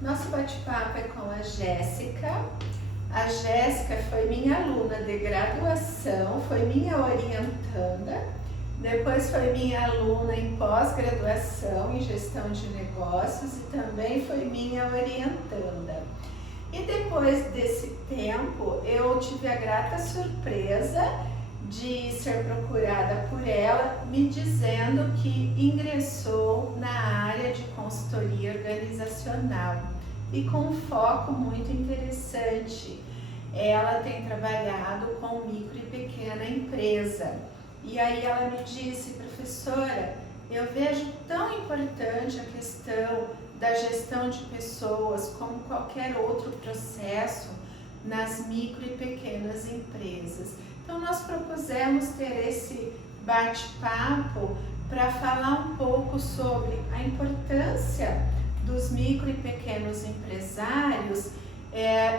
Nosso bate-papo é com a Jéssica. A Jéssica foi minha aluna de graduação, foi minha orientanda, depois foi minha aluna em pós-graduação em gestão de negócios e também foi minha orientanda. E depois desse tempo, eu tive a grata surpresa de ser procurada por ela, me dizendo que ingressou na área de consultoria organizacional e com um foco muito interessante. Ela tem trabalhado com micro e pequena empresa. E aí ela me disse: professora, eu vejo tão importante a questão da gestão de pessoas como qualquer outro processo nas micro e pequenas empresas. Então nós propusemos ter esse bate-papo para falar um pouco sobre a importância dos micro e pequenos empresários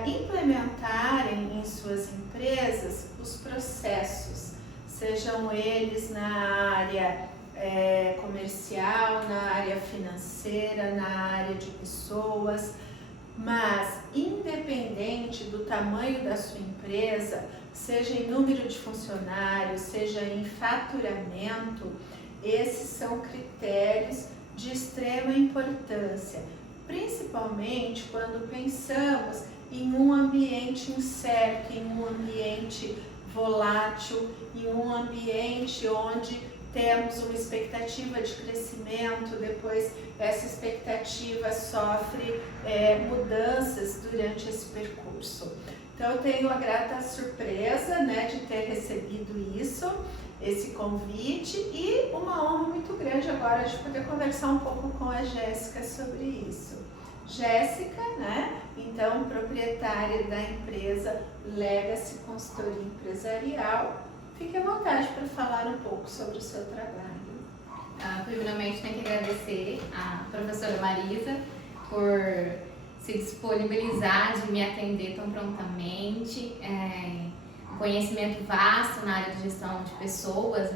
implementarem em suas empresas os processos, sejam eles na área comercial, na área financeira, na área de pessoas, mas independente do tamanho da sua empresa, seja em número de funcionários, seja em faturamento, esses são critérios de extrema importância, principalmente quando pensamos em um ambiente incerto, em um ambiente volátil, em um ambiente onde temos uma expectativa de crescimento, depois essa expectativa sofre mudanças durante esse percurso. Então eu tenho a grata surpresa, de ter recebido esse convite e uma honra muito grande agora de poder conversar um pouco com a Jéssica sobre isso. Jéssica, então proprietária da empresa Legacy Consultoria Empresarial, fique à vontade para falar um pouco sobre o seu trabalho. Primeiramente, tenho que agradecer à professora Marisa por se disponibilizar de me atender tão prontamente, conhecimento vasto na área de gestão de pessoas,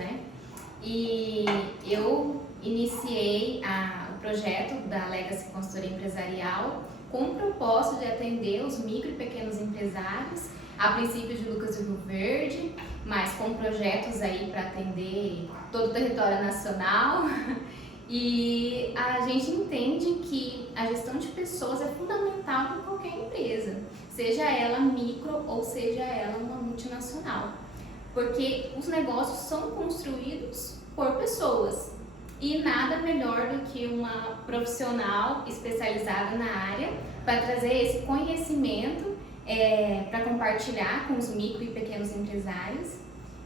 E eu iniciei o projeto da Legacy Consultoria Empresarial com o propósito de atender os micro e pequenos empresários, a princípio de Lucas do Rio Verde, mas com projetos aí para atender todo o território nacional. E a gente entende que a gestão de pessoas é fundamental em qualquer empresa, seja ela micro ou seja ela uma multinacional, porque os negócios são construídos por pessoas e nada melhor do que uma profissional especializada na área para trazer esse conhecimento para compartilhar com os micro e pequenos empresários.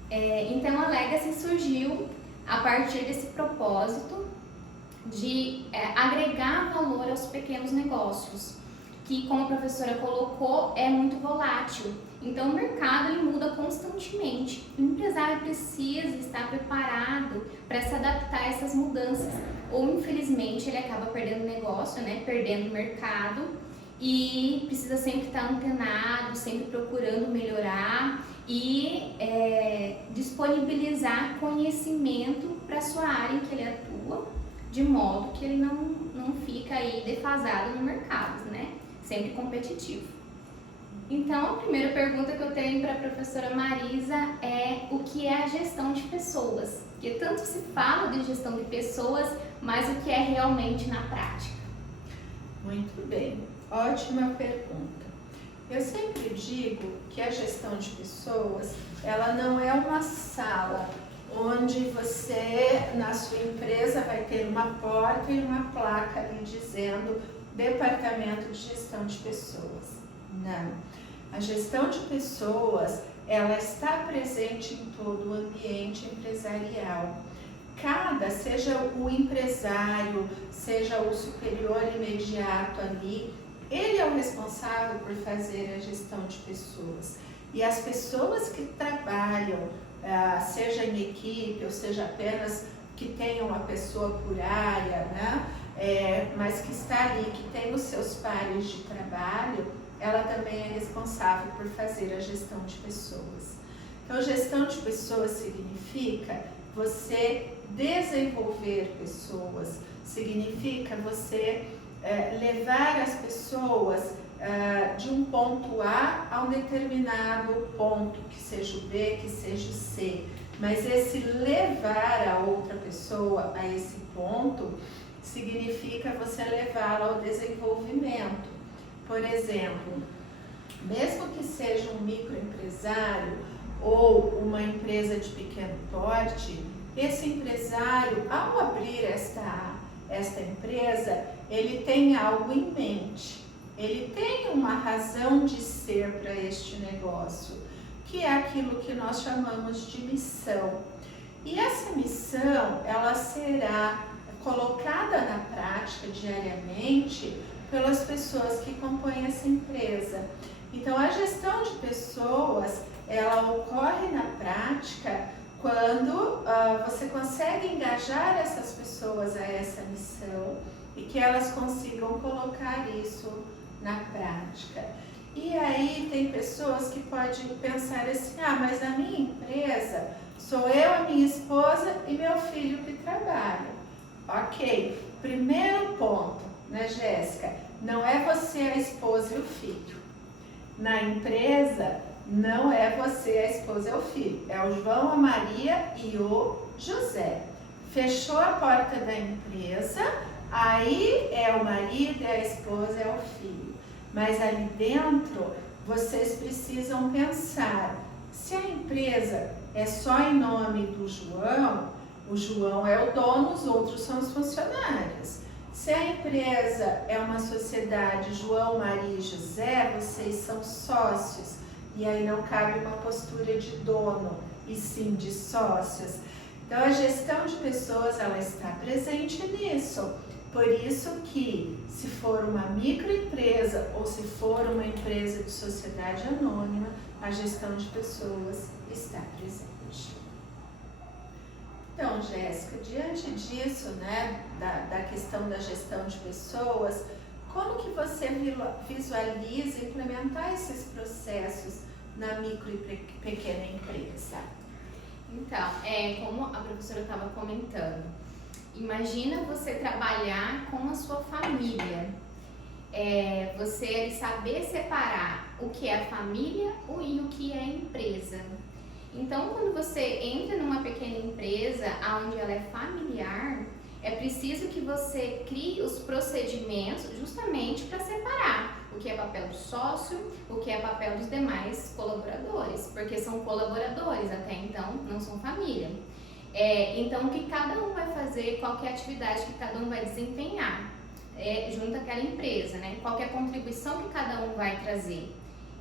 Então a Legacy surgiu a partir desse propósito de agregar valor aos pequenos negócios, que, como a professora colocou, é muito volátil. Então o mercado ele muda constantemente. O empresário precisa estar preparado para se adaptar a essas mudanças, ou infelizmente ele acaba perdendo o negócio, perdendo o mercado, e precisa sempre estar antenado, sempre procurando melhorar e disponibilizar conhecimento para a sua área em que ele atua, de modo que ele não fica aí defasado no mercado, sempre competitivo. Então, a primeira pergunta que eu tenho para a professora Marisa é o que é a gestão de pessoas? Porque tanto se fala de gestão de pessoas, mas o que é realmente na prática? Muito bem, ótima pergunta. Eu sempre digo que a gestão de pessoas, ela não é uma sala onde você, na sua empresa, vai ter uma porta e uma placa ali dizendo Departamento de Gestão de Pessoas. Não. A gestão de pessoas, ela está presente em todo o ambiente empresarial. Seja o empresário, seja o superior imediato ali, ele é o responsável por fazer a gestão de pessoas. E as pessoas que trabalham, seja em equipe ou seja apenas que tenham uma pessoa por área, mas que está ali, que tem os seus pares de trabalho, ela também é responsável por fazer a gestão de pessoas. Então, gestão de pessoas significa você desenvolver pessoas, significa você levar as pessoas de um ponto A a um determinado ponto, que seja o B, que seja o C. Mas esse levar a outra pessoa a esse ponto significa você levá-la ao desenvolvimento. Por exemplo, mesmo que seja um microempresário ou uma empresa de pequeno porte, esse empresário, ao abrir esta empresa, ele tem algo em mente. Ele tem uma razão de ser para este negócio, que é aquilo que nós chamamos de missão. E essa missão, ela será colocada na prática diariamente pelas pessoas que compõem essa empresa. Então, a gestão de pessoas, ela ocorre na prática quando você consegue engajar essas pessoas a essa missão e que elas consigam colocar isso na prática. E aí tem pessoas que podem pensar assim, mas a minha empresa sou eu, a minha esposa e meu filho que trabalham. Ok, primeiro ponto, né, Jéssica? Não é você a esposa e o filho. Na empresa, não é você a esposa e o filho. É o João, a Maria e o José. Fechou a porta da empresa, aí é o marido, é a esposa, é o filho. Mas ali dentro, vocês precisam pensar, se a empresa é só em nome do João, o João é o dono, os outros são os funcionários. Se a empresa é uma sociedade João, Maria e José, vocês são sócios. E aí não cabe uma postura de dono, e sim de sócios. Então a gestão de pessoas, ela está presente nisso. Por isso que, se for uma microempresa ou se for uma empresa de sociedade anônima, a gestão de pessoas está presente. Então, Jéssica, diante disso, né, da questão da gestão de pessoas, como que você visualiza implementar esses processos na micro e pequena empresa? Então, como a professora estava comentando, imagina você trabalhar com a sua família, você saber separar o que é a família e o que é a empresa. Então, quando você entra numa pequena empresa onde ela é familiar, é preciso que você crie os procedimentos justamente para separar o que é papel do sócio, o que é papel dos demais colaboradores, porque são colaboradores, até então não são família. Então, o que cada um vai fazer, qual que é a atividade que cada um vai desempenhar junto àquela empresa, né? Qual que é a contribuição que cada um vai trazer.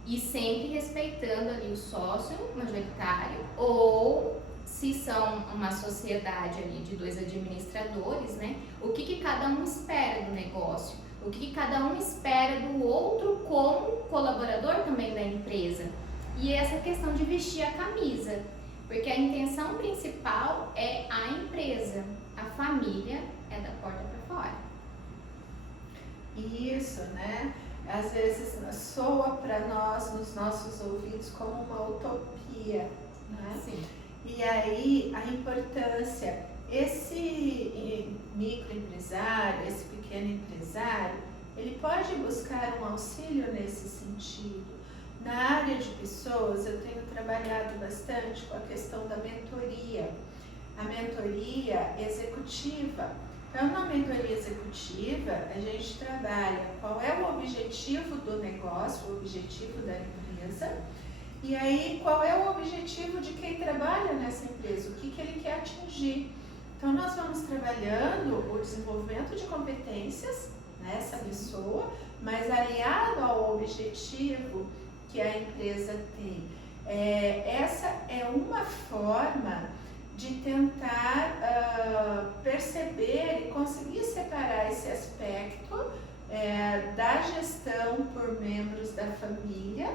E sempre respeitando ali o sócio majoritário, ou se são uma sociedade ali de 2 administradores, né? O que cada um espera do negócio, o que cada um espera do outro como colaborador também da empresa. E essa questão de vestir a camisa, porque a intenção principal é a empresa, a família é da porta para fora. Isso, né? Às vezes soa para nós, nos nossos ouvidos, como uma utopia, né? Sim. E aí a importância, esse microempresário, esse pequeno empresário, ele pode buscar um auxílio nesse sentido. Na área de pessoas, eu tenho trabalhado bastante com a questão da mentoria, a mentoria executiva. Então, na mentoria executiva, a gente trabalha qual é o objetivo do negócio, o objetivo da empresa, e aí qual é o objetivo de quem trabalha nessa empresa, o que ele quer atingir. Então, nós vamos trabalhando o desenvolvimento de competências nessa pessoa, mas aliado ao objetivo que a empresa tem. Essa é uma forma de tentar perceber e conseguir separar esse aspecto da gestão por membros da família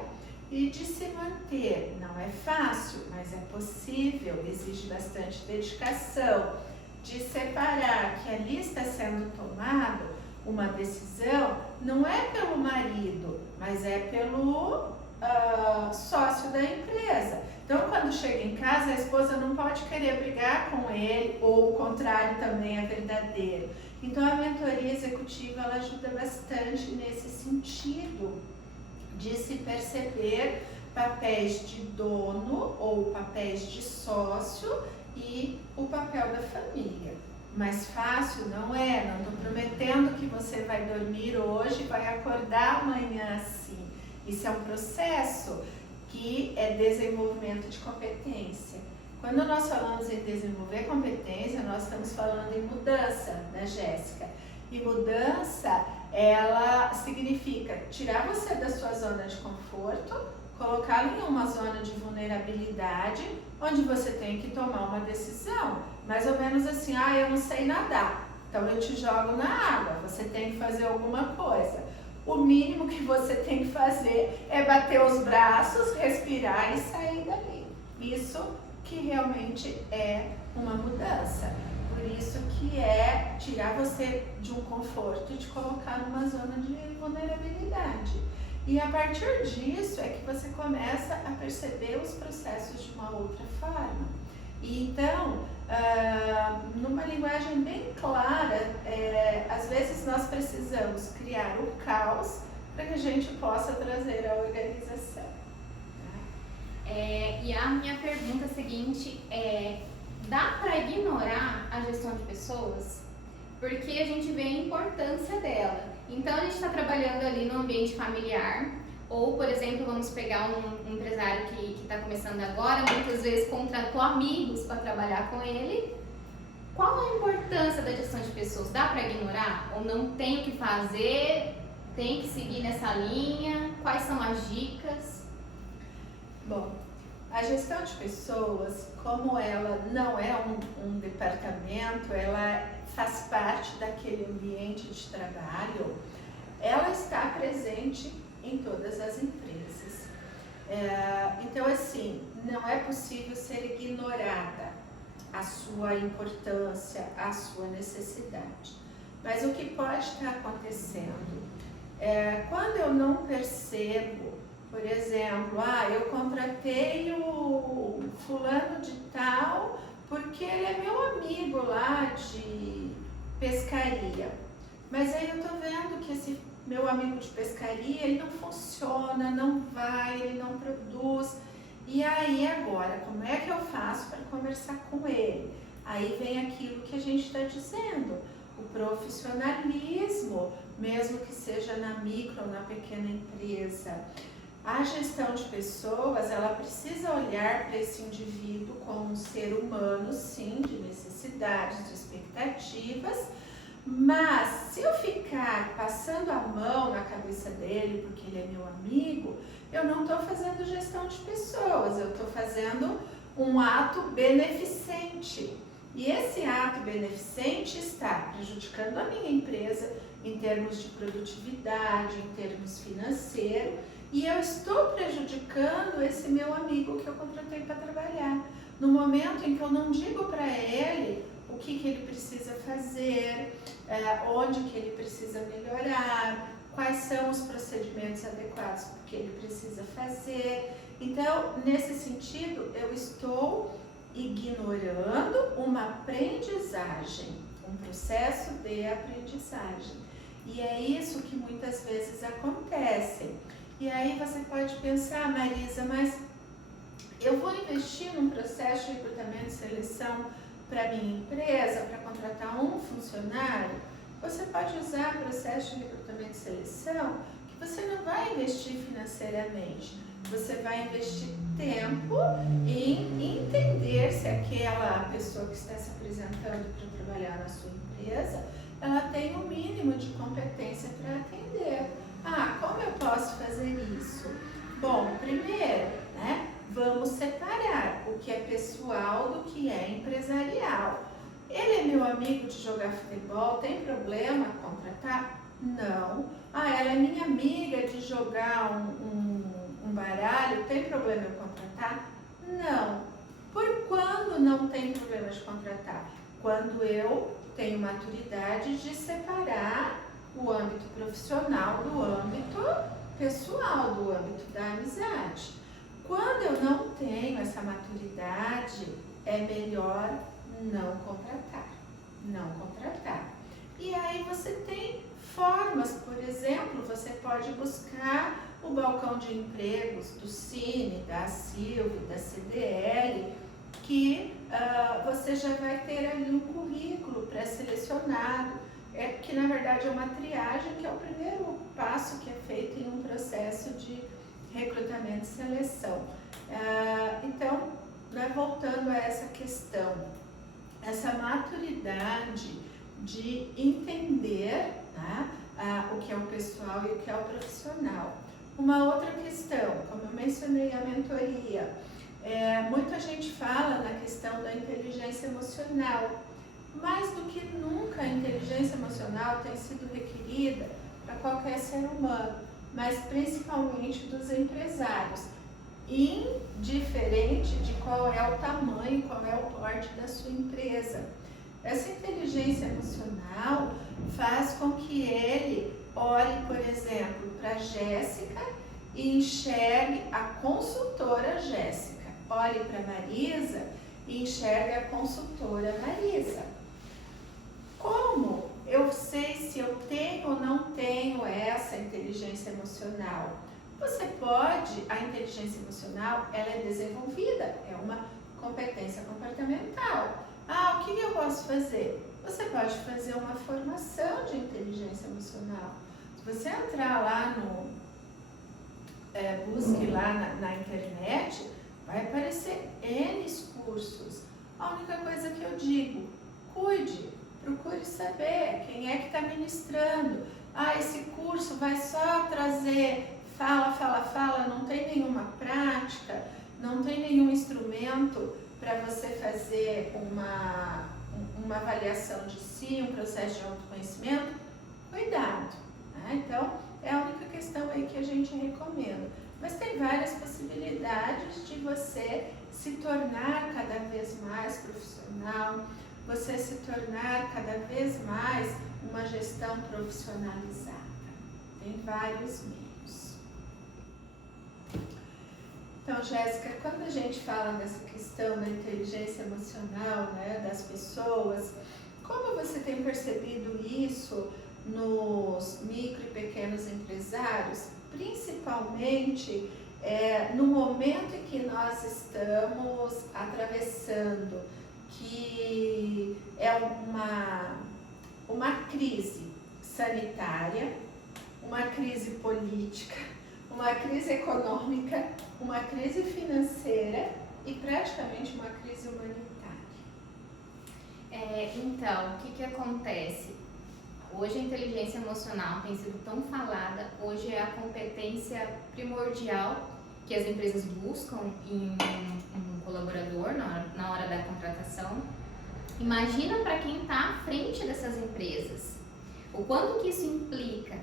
e de se manter. Não é fácil, mas é possível, exige bastante dedicação, de separar que ali está sendo tomada uma decisão, não é pelo marido, mas é pelo sócio da empresa. Então, quando chega em casa, a esposa não pode querer brigar com ele, ou o contrário também é verdadeiro. Então a mentoria executiva ela ajuda bastante nesse sentido de se perceber papéis de dono ou papéis de sócio e o papel da família. Mais fácil não é, não estou prometendo que você vai dormir hoje e vai acordar amanhã assim. Isso é um processo que é desenvolvimento de competência. Quando nós falamos em desenvolver competência, nós estamos falando em mudança, né, Jéssica? E mudança, ela significa tirar você da sua zona de conforto, colocá-lo em uma zona de vulnerabilidade, onde você tem que tomar uma decisão. Mais ou menos assim, eu não sei nadar, então eu te jogo na água, você tem que fazer alguma coisa. O mínimo que você tem que fazer é bater os braços, respirar e sair dali. Isso que realmente é uma mudança. Por isso que é tirar você de um conforto e te colocar numa zona de vulnerabilidade. E a partir disso é que você começa a perceber os processos de uma outra forma. E então, numa linguagem bem clara, às vezes nós precisamos criar o caos para que a gente possa trazer a organização. E a minha pergunta seguinte é: dá para ignorar a gestão de pessoas? Porque a gente vê a importância dela. Então a gente está trabalhando ali no ambiente familiar, ou por exemplo, vamos pegar um empresário que está começando agora, muitas vezes contratou amigos para trabalhar com ele. Qual a importância da gestão de pessoas? Dá para ignorar? Ou não tem o que fazer? Tem que seguir nessa linha? Quais são as dicas? Bom, a gestão de pessoas, como ela não é um departamento, ela faz parte daquele ambiente de trabalho, ela está presente em todas as empresas. Então, assim, não é possível ser ignorada a sua importância, a sua necessidade. Mas o que pode estar acontecendo? Quando eu não percebo, por exemplo, eu contratei o fulano de tal porque ele é meu amigo lá de pescaria. Mas aí eu tô vendo que esse meu amigo de pescaria, ele não funciona, não vai, ele não produz. E aí agora, como é que eu faço para conversar com ele? Aí vem aquilo que a gente está dizendo, o profissionalismo, mesmo que seja na micro ou na pequena empresa. A gestão de pessoas, ela precisa olhar para esse indivíduo como um ser humano, sim, de necessidades, de expectativas, mas se eu ficar passando a mão na cabeça dele porque ele é meu amigo, eu não estou fazendo gestão de pessoas, eu estou fazendo um ato beneficente. E esse ato beneficente está prejudicando a minha empresa em termos de produtividade, em termos financeiros, e eu estou prejudicando esse meu amigo que eu contratei para trabalhar. No momento em que eu não digo para ele o que ele precisa fazer, onde que ele precisa melhorar, quais são os procedimentos adequados que ele precisa fazer. Então, nesse sentido, eu estou ignorando uma aprendizagem, um processo de aprendizagem. E é isso que muitas vezes acontece. E aí você pode pensar, Marisa, mas eu vou investir num processo de recrutamento e seleção para minha empresa, para contratar um funcionário? Você pode usar processo de recrutamento e seleção que você não vai investir financeiramente. Você vai investir tempo em entender se aquela pessoa que está se apresentando para trabalhar na sua empresa, ela tem o mínimo de competência para atender. Como eu posso fazer isso? Bom, primeiro, vamos separar o que é pessoal do que é empresarial. Ele é meu amigo de jogar futebol, tem problema contratar? Não. Ela é minha amiga de jogar um baralho, tem problema eu contratar? Não. Por quando não tem problema de contratar? Quando eu tenho maturidade de separar o âmbito profissional do âmbito pessoal, do âmbito da amizade. Quando eu não tenho essa maturidade, é melhor não contratar. Não contratar. E aí você tem formas, por exemplo, você pode buscar o balcão de empregos do Cine, da Silvio, da CDL, que você já vai ter ali um currículo pré-selecionado, que na verdade é uma triagem, que é o primeiro passo que é feito em um processo de recrutamento e seleção. Então, voltando a essa questão, essa maturidade de entender, tá, o que é o pessoal e o que é o profissional. Uma outra questão, como eu mencionei a mentoria, muita gente fala na questão da inteligência emocional. Mais do que nunca a inteligência emocional tem sido requerida para qualquer ser humano, mas principalmente dos empresários, indiferente de qual é o tamanho, qual é o porte da sua empresa. Essa inteligência emocional faz com que ele olhe, por exemplo, para a Jéssica e enxergue a consultora Jéssica. Olhe para a Marisa e enxergue a consultora Marisa. Como eu sei se eu tenho ou não tenho essa inteligência emocional? Você pode, a inteligência emocional, ela é desenvolvida, é uma competência comportamental. O que eu posso fazer? Você pode fazer uma formação de inteligência emocional. Se você entrar lá busque lá na internet, vai aparecer N cursos. A única coisa que eu digo, cuide, procure saber quem é que está ministrando. Esse curso vai só trazer fala, não tem nenhuma prática, não tem nenhum instrumento para você fazer uma avaliação de si, um processo de autoconhecimento. Cuidado, né? Então, é a única questão aí que a gente recomenda. Mas tem várias possibilidades de você se tornar cada vez mais profissional, você se tornar cada vez mais uma gestão profissionalizada. Tem vários meios. Então, Jéssica, quando a gente fala dessa questão da inteligência emocional, né, das pessoas, como você tem percebido isso nos micro e pequenos empresários, principalmente no momento em que nós estamos atravessando, que é uma crise sanitária, uma crise política, uma crise econômica, uma crise financeira e praticamente uma crise humanitária. Então, o que acontece? Hoje a inteligência emocional tem sido tão falada, hoje é a competência primordial que as empresas buscam em um colaborador na hora da contratação. Imagina para quem está à frente dessas empresas, o quanto que isso implica.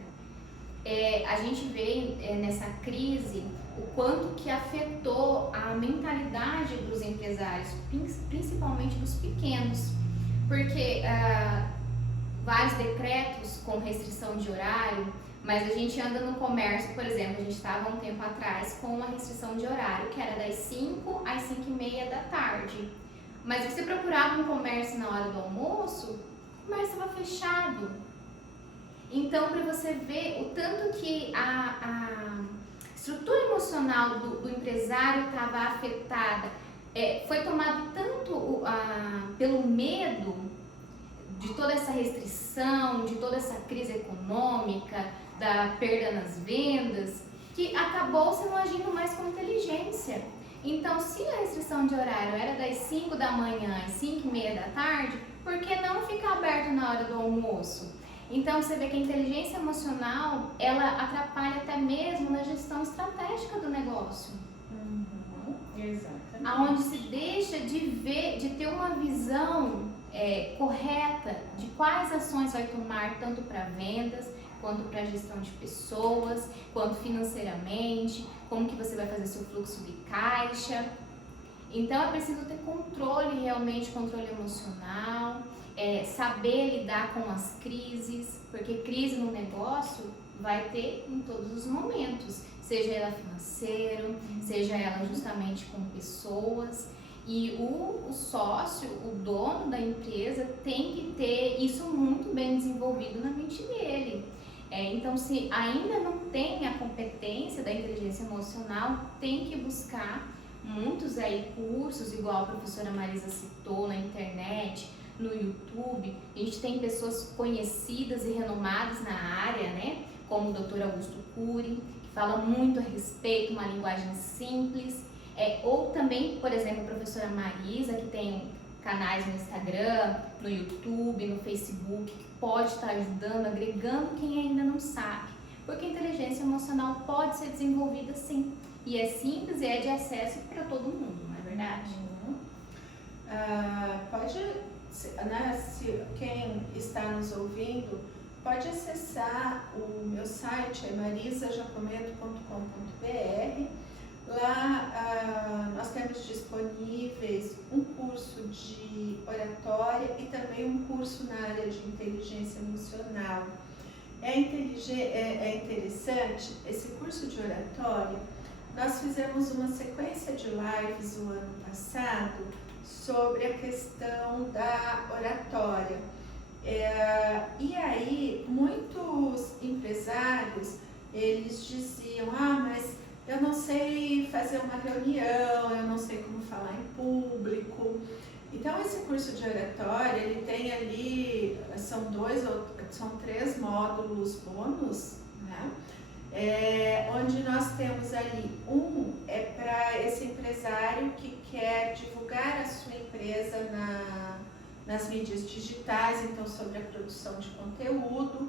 A gente vê nessa crise o quanto que afetou a mentalidade dos empresários, principalmente dos pequenos, porque vários decretos com restrição de horário, mas a gente anda no comércio, por exemplo, a gente estava um tempo atrás com uma restrição de horário que era das 5 às 5:30 da tarde, mas você procurava um comércio na hora do almoço, o comércio estava fechado. Então, para você ver o tanto que a estrutura emocional do empresário estava afetada, foi tomado tanto pelo medo de toda essa restrição, de toda essa crise econômica, da perda nas vendas, que acabou se não agindo mais com inteligência. Então, se a restrição de horário era das 5 da manhã às 5:30 da tarde, por que não ficar aberto na hora do almoço? Então, você vê que a inteligência emocional, ela atrapalha até mesmo na gestão estratégica do negócio. Exatamente. Onde se deixa de ter uma visão correta de quais ações vai tomar, tanto para vendas, quanto para gestão de pessoas, quanto financeiramente, como que você vai fazer seu fluxo de caixa. Então, é preciso ter controle, realmente controle emocional, saber lidar com as crises, porque crise no negócio vai ter em todos os momentos, seja ela financeiro, seja ela justamente com pessoas. E o sócio, o dono da empresa, tem que ter isso muito bem desenvolvido na mente dele. Então, se ainda não tem a competência da inteligência emocional, tem que buscar muitos aí cursos, igual a professora Marisa citou, na internet, no YouTube. A gente tem pessoas conhecidas e renomadas na área, né? Como o Dr. Augusto Cury, que fala muito a respeito, uma linguagem simples. Ou também, por exemplo, a professora Marisa, que tem canais no Instagram, no YouTube, no Facebook, que pode estar ajudando, agregando quem ainda não sabe. Porque a inteligência emocional pode ser desenvolvida sim. E é simples e é de acesso para todo mundo, não é verdade? Pode, né, se quem está nos ouvindo, pode acessar o meu site, é marisajacomedo.com.br. Lá nós temos disponíveis um curso de oratória e também um curso na área de inteligência emocional. É interessante, esse curso de oratória, nós fizemos uma sequência de lives o ano passado sobre a questão da oratória. E aí, muitos empresários, eles diziam, mas eu não sei fazer uma reunião, eu não sei como falar em público. Então, esse curso de oratória, ele tem ali, são 3 módulos bônus, né? Onde nós temos ali, é para esse empresário que quer divulgar a sua empresa nas mídias digitais, então sobre a produção de conteúdo,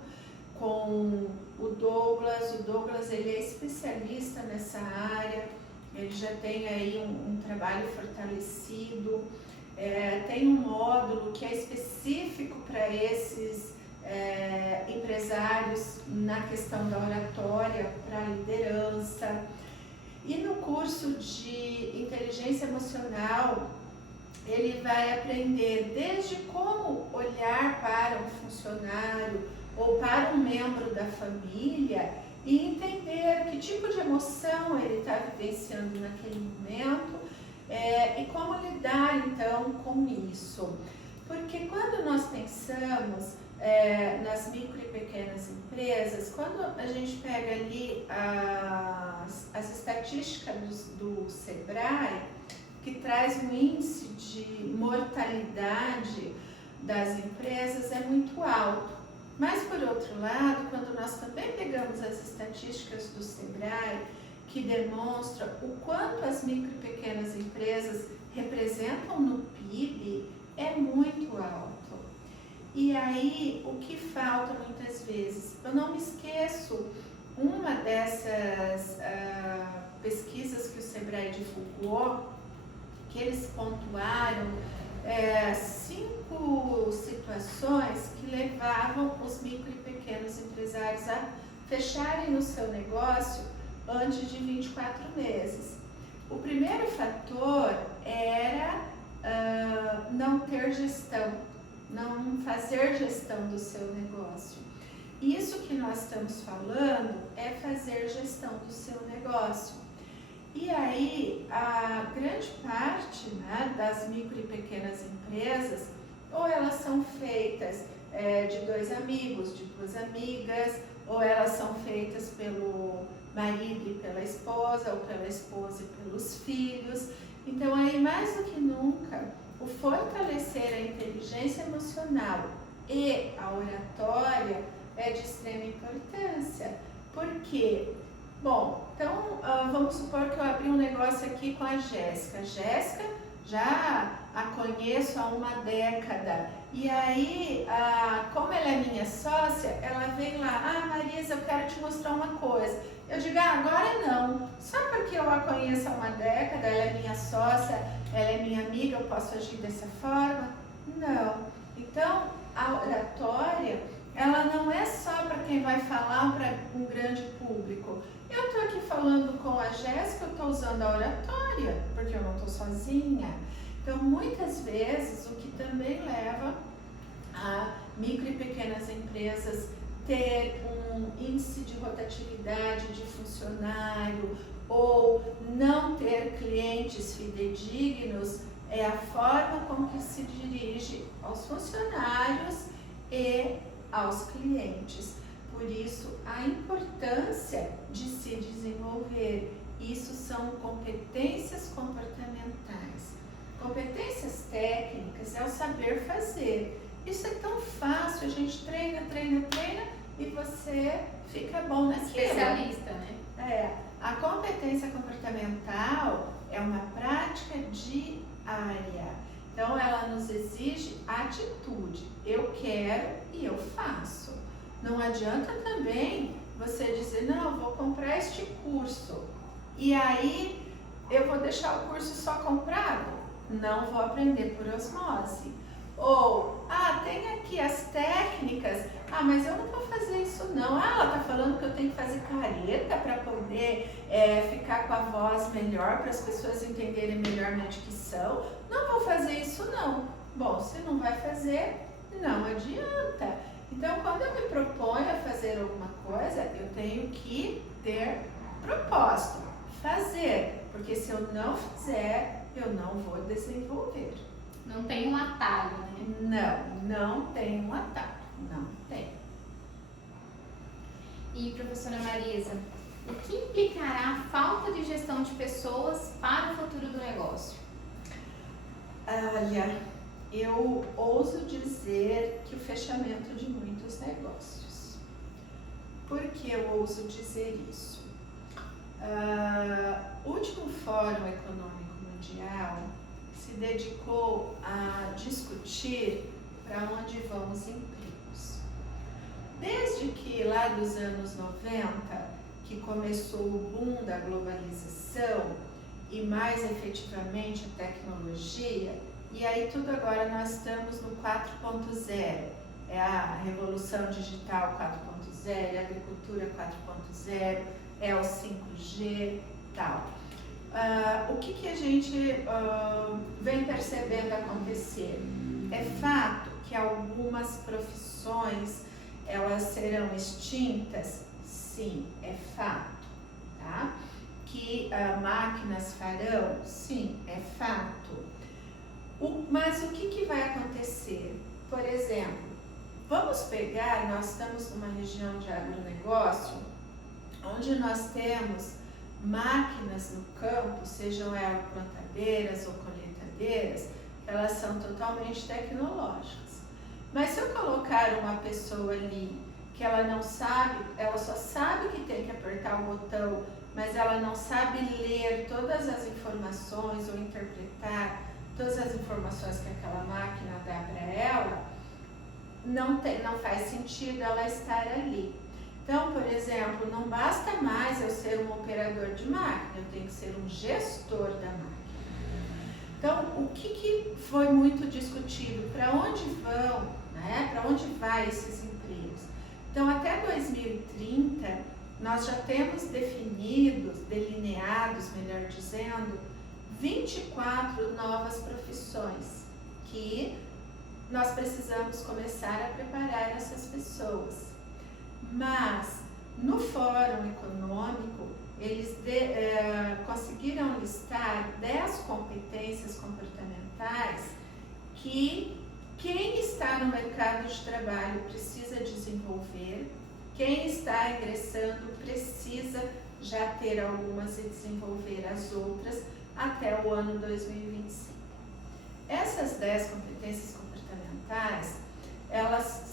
com o Douglas. O Douglas, ele é especialista nessa área, ele já tem aí um trabalho fortalecido. Tem um módulo que é específico para esses empresários na questão da oratória, para a liderança. E no curso de inteligência emocional, ele vai aprender desde como olhar para um funcionário ou para um membro da família e entender que tipo de emoção ele está vivenciando naquele momento e como lidar então com isso. Porque quando nós pensamos nas micro e pequenas empresas, quando a gente pega ali as estatísticas do Sebrae, que traz um índice de mortalidade das empresas é muito alto. Mas, por outro lado, quando nós também pegamos as estatísticas do Sebrae, que demonstram o quanto as micro e pequenas empresas representam no PIB, é muito alto. E aí, o que falta muitas vezes? Eu não me esqueço, uma dessas pesquisas que o Sebrae divulgou, que eles pontuaram 5 situações que levavam os micro e pequenos empresários a fecharem o seu negócio antes de 24 meses. O primeiro fator era não ter gestão, não fazer gestão do seu negócio. Isso que nós estamos falando é fazer gestão do seu negócio. E aí, a grande parte, né, das micro e pequenas empresas, ou elas são feitas de 2 amigos, de 2 amigas, ou elas são feitas pelo marido e pela esposa, ou pela esposa e pelos filhos. Então, aí, mais do que nunca, o fortalecer a inteligência emocional e a oratória é de extrema importância. Por quê? Bom, então vamos supor que eu abri um negócio aqui com a Jéssica. Jéssica, já a conheço há 1 década. E aí, como ela é minha sócia, ela vem lá, Marisa, eu quero te mostrar uma coisa. Eu digo, agora não. Só porque eu a conheço há 1 década, ela é minha sócia, ela é minha amiga, eu posso agir dessa forma? Não. Então, a oratória, ela não é só para quem vai falar para um grande público. Eu estou aqui falando com a Jéssica, eu estou usando a oratória, porque eu não estou sozinha. Então, muitas vezes, o que também leva a micro e pequenas empresas ter um índice de rotatividade de funcionário ou não ter clientes fidedignos é a forma como que se dirige aos funcionários e aos clientes. Por isso, a importância de se desenvolver. Isso são competências comportamentais. Competências técnicas é o saber fazer. Isso é tão fácil, a gente treina e você fica bom naquilo. Especialista, né? A competência comportamental é uma prática diária. Então, ela nos exige atitude. Eu quero e eu faço. Não adianta também você dizer, não, eu vou comprar este curso e aí eu vou deixar o curso só comprado. Não vou aprender por osmose. Ou, tem aqui as técnicas, mas eu não vou fazer isso não. Ela tá falando que eu tenho que fazer careta para poder ficar com a voz melhor, para as pessoas entenderem melhor minha dicção. Não vou fazer isso não. Bom, se não vai fazer, não adianta. Então, quando eu me proponho a fazer alguma coisa, eu tenho que ter propósito, fazer, porque se eu não fizer, eu não vou desenvolver. Não tem um atalho, né? Não tem um atalho, não tem. E, professora Marisa, o que implicará a falta de gestão de pessoas para o futuro do negócio? Olha, eu ouso dizer que o fechamento de muitos negócios. Por que eu ouso dizer isso? O último Fórum Econômico Mundial se dedicou a discutir para onde vão os empregos. Desde que lá dos anos 90, que começou o boom da globalização e mais efetivamente a tecnologia, e aí tudo agora nós estamos no 4.0, é a revolução digital 4.0, é a agricultura 4.0, é o 5G e tal. O que a gente vem percebendo acontecer? É fato que algumas profissões elas serão extintas? Sim, é fato. Tá? Que máquinas farão? Sim, é fato. Mas o que vai acontecer? Por exemplo, vamos pegar, nós estamos numa região de agronegócio, onde nós temos máquinas no campo, sejam elas plantadeiras ou colheitadeiras, elas são totalmente tecnológicas. Mas se eu colocar uma pessoa ali que ela não sabe, ela só sabe que tem que apertar o botão, mas ela não sabe ler todas as informações ou interpretar todas as informações que aquela máquina dá para ela, não faz sentido ela estar ali. Então, por exemplo, não basta mais eu ser um operador de máquina, eu tenho que ser um gestor da máquina. Então, o que foi muito discutido? Para onde vão, né? Para onde vai esses empregos? Então, até 2030, nós já temos delineados, melhor dizendo, 24 novas profissões que nós precisamos começar a preparar essas pessoas. Mas, no Fórum Econômico, eles conseguiram listar 10 competências comportamentais que quem está no mercado de trabalho precisa desenvolver, quem está ingressando precisa já ter algumas e desenvolver as outras até o ano 2025. Essas 10 competências comportamentais, elas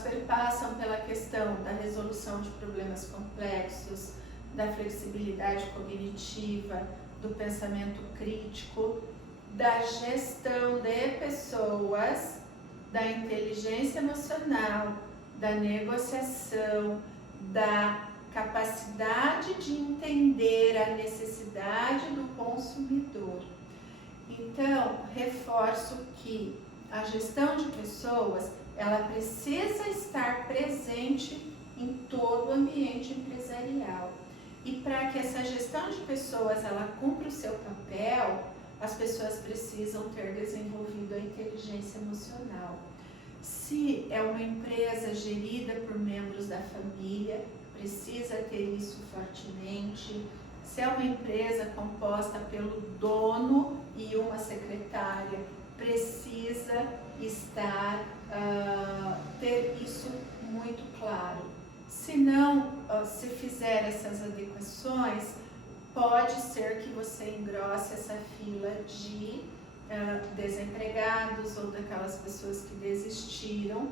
perpassam pela questão da resolução de problemas complexos, da flexibilidade cognitiva, do pensamento crítico, da gestão de pessoas, da inteligência emocional, da negociação, da capacidade de entender a necessidade do consumidor. Então, reforço que a gestão de pessoas, ela precisa estar presente em todo o ambiente empresarial. E para que essa gestão de pessoas ela cumpra o seu papel, as pessoas precisam ter desenvolvido a inteligência emocional. Se é uma empresa gerida por membros da família, precisa ter isso fortemente. Se é uma empresa composta pelo dono e uma secretária, precisa ter isso muito claro. Se não, se fizer essas adequações, pode ser que você engrosse essa fila de desempregados ou daquelas pessoas que desistiram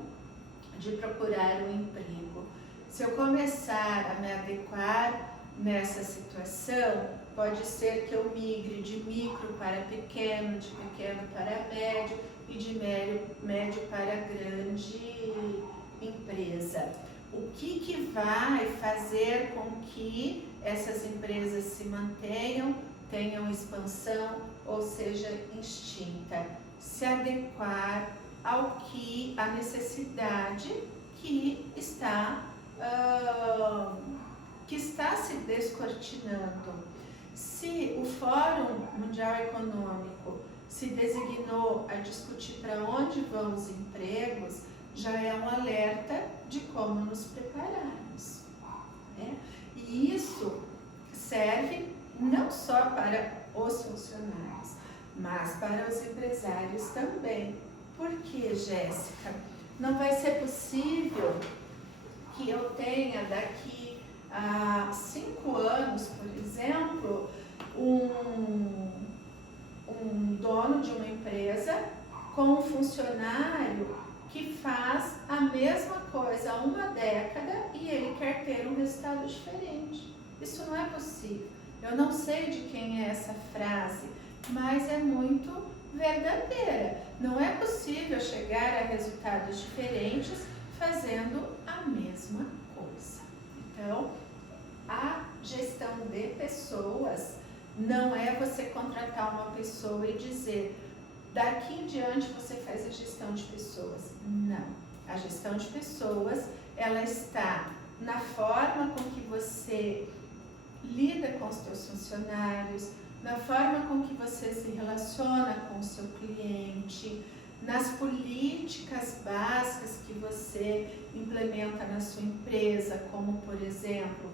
de procurar um emprego. Se eu começar a me adequar nessa situação, pode ser que eu migre de micro para pequeno, de pequeno para médio e de médio para grande empresa. O que vai fazer com que essas empresas se mantenham, tenham expansão ou seja extinta? Se adequar à necessidade que está se descortinando. Se o Fórum Mundial Econômico se designou a discutir para onde vão os empregos, já é um alerta de como nos prepararmos, né? E isso serve não só para os funcionários, mas para os empresários também. Por que, Jéssica? Não vai ser possível que eu tenha daqui a 5 anos, por exemplo, um dono de uma empresa com um funcionário que faz a mesma coisa há uma década e ele quer ter um resultado diferente. Isso não é possível. Eu não sei de quem é essa frase, mas é muito verdadeira. Não é possível chegar a resultados diferentes fazendo a mesma coisa. Então, a gestão de pessoas não é você contratar uma pessoa e dizer: daqui em diante você faz a gestão de pessoas. Não. A gestão de pessoas, ela está na forma com que você lida com os seus funcionários, na forma com que você se relaciona com o seu cliente, nas políticas básicas que você implementa na sua empresa, como, por exemplo,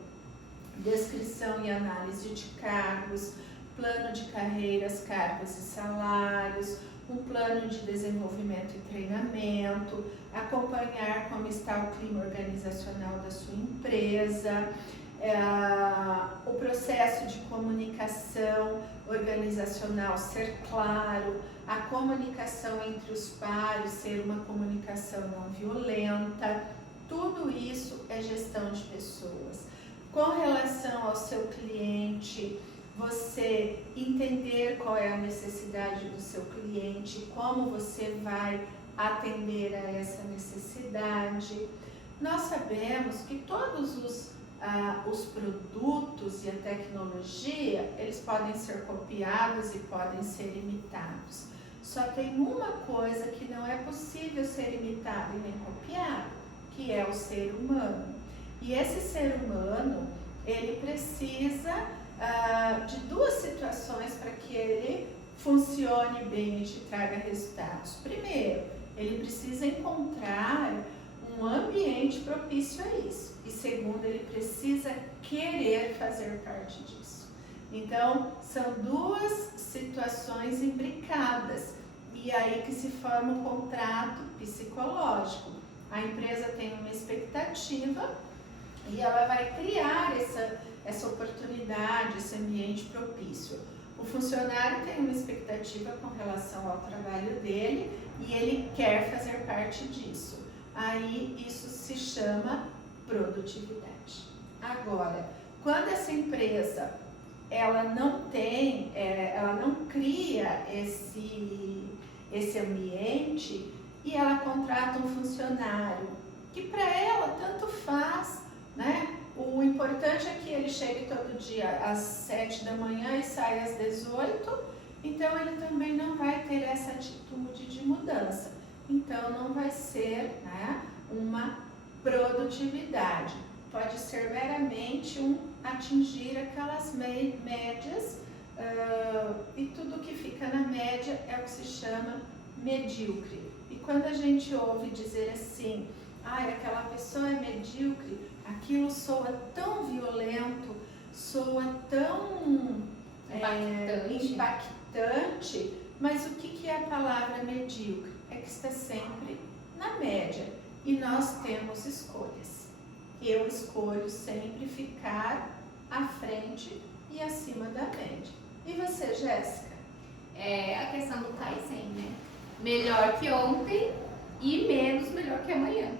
descrição e análise de cargos, plano de carreiras, cargos e salários, um plano de desenvolvimento e treinamento, acompanhar como está o clima organizacional da sua empresa, o processo de comunicação organizacional ser claro, a comunicação entre os pares ser uma comunicação não violenta. Tudo isso é gestão de pessoas. Com relação ao seu cliente, você entender qual é a necessidade do seu cliente, como você vai atender a essa necessidade. Nós sabemos que todos os produtos e a tecnologia, eles podem ser copiados e podem ser imitados. Só tem uma coisa que não é possível ser imitado e nem copiado, que é o ser humano. E esse ser humano, ele precisa de 2 situações para que ele funcione bem e te traga resultados. Primeiro, ele precisa encontrar um ambiente propício a isso. E segundo, ele precisa querer fazer parte disso. Então, são 2 situações imbricadas. E aí que se forma um contrato psicológico. A empresa tem uma expectativa e ela vai criar essa oportunidade, esse ambiente propício. O funcionário tem uma expectativa com relação ao trabalho dele e ele quer fazer parte disso. Aí isso se chama produtividade. Agora, quando essa empresa ela não cria esse ambiente e ela contrata um funcionário que para ela tanto faz, né? O importante é que ele chegue todo dia às 7 da manhã e saia às 18, então ele também não vai ter essa atitude de mudança. Então não vai ser, né, uma produtividade. Pode ser meramente atingir aquelas médias e tudo que fica na média é o que se chama medíocre. E quando a gente ouve dizer assim, aquela pessoa é medíocre, aquilo soa tão violento, soa tão impactante, mas o que é a palavra medíocre? É que está sempre na média e nós temos escolhas. Eu escolho sempre ficar à frente e acima da média. E você, Jéssica? É a questão do Kaizen, né? Melhor que ontem e menos melhor que amanhã.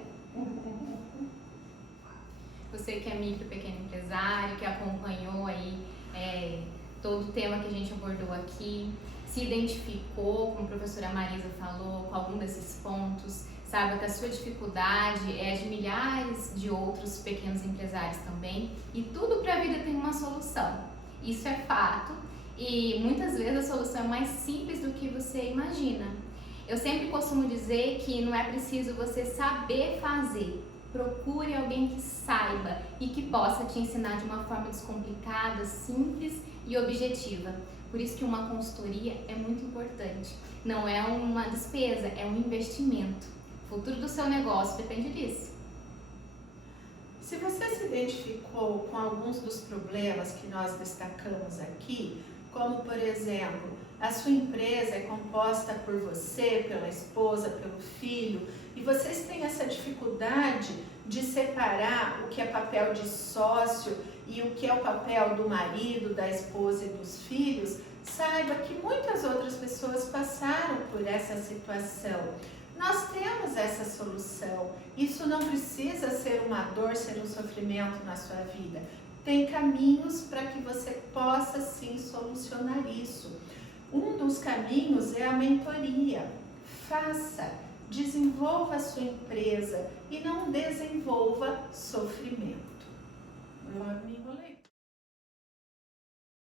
Você que é micro e pequeno empresário, que acompanhou aí todo o tema que a gente abordou aqui, se identificou, como a professora Marisa falou, com algum desses pontos, saiba que a sua dificuldade é de milhares de outros pequenos empresários também, e tudo para a vida tem uma solução. Isso é fato, e muitas vezes a solução é mais simples do que você imagina. Eu sempre costumo dizer que não é preciso você saber fazer. Procure alguém que saiba e que possa te ensinar de uma forma descomplicada, simples e objetiva. Por isso que uma consultoria é muito importante. Não é uma despesa, é um investimento. O futuro do seu negócio depende disso. Se você se identificou com alguns dos problemas que nós destacamos aqui, como por exemplo, a sua empresa é composta por você, pela esposa, pelo filho, e vocês têm essa dificuldade de separar o que é papel de sócio e o que é o papel do marido, da esposa e dos filhos, saiba que muitas outras pessoas passaram por essa situação. Nós temos essa solução. Isso não precisa ser uma dor, ser um sofrimento na sua vida. Tem caminhos para que você possa sim solucionar isso. Um dos caminhos é a mentoria. Faça, desenvolva a sua empresa e não desenvolva sofrimento.